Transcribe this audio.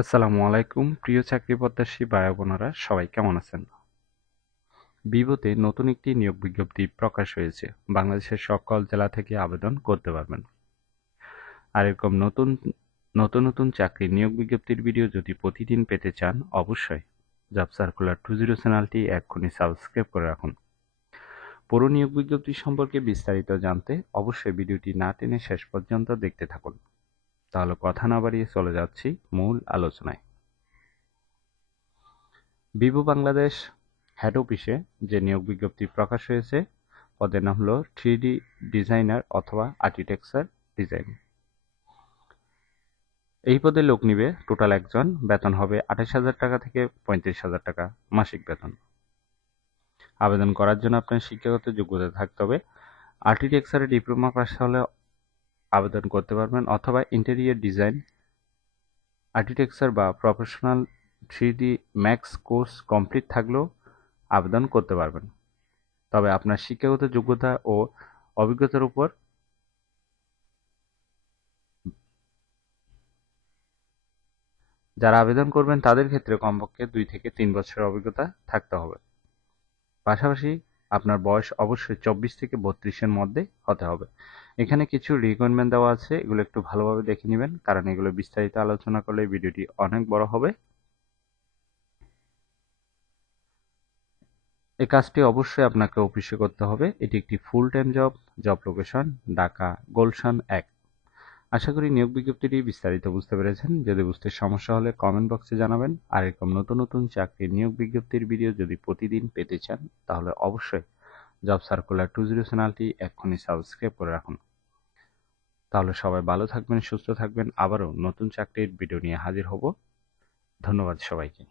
আসসালামু আলাইকুম প্রিয় চাকরি প্রত্যাশী ভাই বোনেরা সবাই কেমন আছেন? বিবতে নতুন একটি নিয়োগ বিজ্ঞপ্তি প্রকাশ হয়েছে। বাংলাদেশের সকল জেলা থেকে আবেদন করতে পারবেন। আর এরকম নতুন নতুন নতুন চাকরির নিয়োগ বিজ্ঞপ্তির ভিডিও যদি প্রতিদিন পেতে চান অবশ্যই জব সার্কুলার 20 চ্যানেলটি এক্ষুনি সাবস্ক্রাইব করে রাখুন। পুরো নিয়োগ বিজ্ঞপ্তি সম্পর্কে বিস্তারিত জানতে অবশ্যই ভিডিওটি না টেনে শেষ পর্যন্ত দেখতে থাকুন। তাহলে কথা না বাড়িয়ে চলে যাচ্ছি মূল আলোচনায়। ভিভো বাংলাদেশ হেড অফিসে যে নিয়োগ বিজ্ঞপ্তি প্রকাশ হয়েছে পদের নাম হলো 3D ডিজাইনার অথবা আর্কিটেকচার ডিজাইন। এই পদে লোক নিবে টোটাল একজন, বেতন হবে 28,000 টাকা থেকে 35,000 টাকা মাসিক বেতন। আবেদন করার জন্য আপনার শিক্ষাগত যোগ্যতা থাকতে হবে। আর্কিটেকচারে ডিপ্লোমা পাস হলে আবেদন করতে পারবেন, অথবা ইন্টেরিয়র ডিজাইন আর্কিটেকচার বা professional 3D max course complete থাকলেও আবেদন করতে পারবেন। তবে আপনার শিক্ষাগত যোগ্যতা ও অভিজ্ঞতার উপর যারা আবেদন করবেন তাদের ক্ষেত্রে কমপক্ষে 2 থেকে 3 বছরের অভিজ্ঞতা থাকতে হবে। পাশাপাশি আপনার বয়স অবশ্যই 24 থেকে 32-এর মধ্যে হতে হবে। এখানে কিছু রিকোয়ারমেন্ট দেওয়া আছে, এগুলো একটু ভালোভাবে দেখে নেবেন, কারণ এগুলো বিস্তারিত আলোচনা করলে ভিডিওটি অনেক বড় হবে। এই কাজটি অবশ্যই আপনাকে অফিসে করতে হবে। এটি একটি full time job. Job location Dhaka Gulshan 1। আশা করি নিয়োগ বিজ্ঞপ্তিটি বিস্তারিত বুঝতে পেরেছেন। যদি বুঝতে সমস্যা হলে কমেন্ট বক্সে জানাবেন। আর এরকম নতুন নতুন চাকরির নিয়োগ বিজ্ঞপ্তির ভিডিও যদি প্রতিদিন পেতে চান তাহলে অবশ্যই জব সার্কুলার 20 চ্যানেলটি এক্ষুনি সাবস্ক্রাইব করে রাখুন। তাহলে সবাই ভালো থাকবেন, সুস্থ থাকবেন। আবারও নতুন চাকরির ভিডিও নিয়ে হাজির হব। ধন্যবাদ সবাইকে।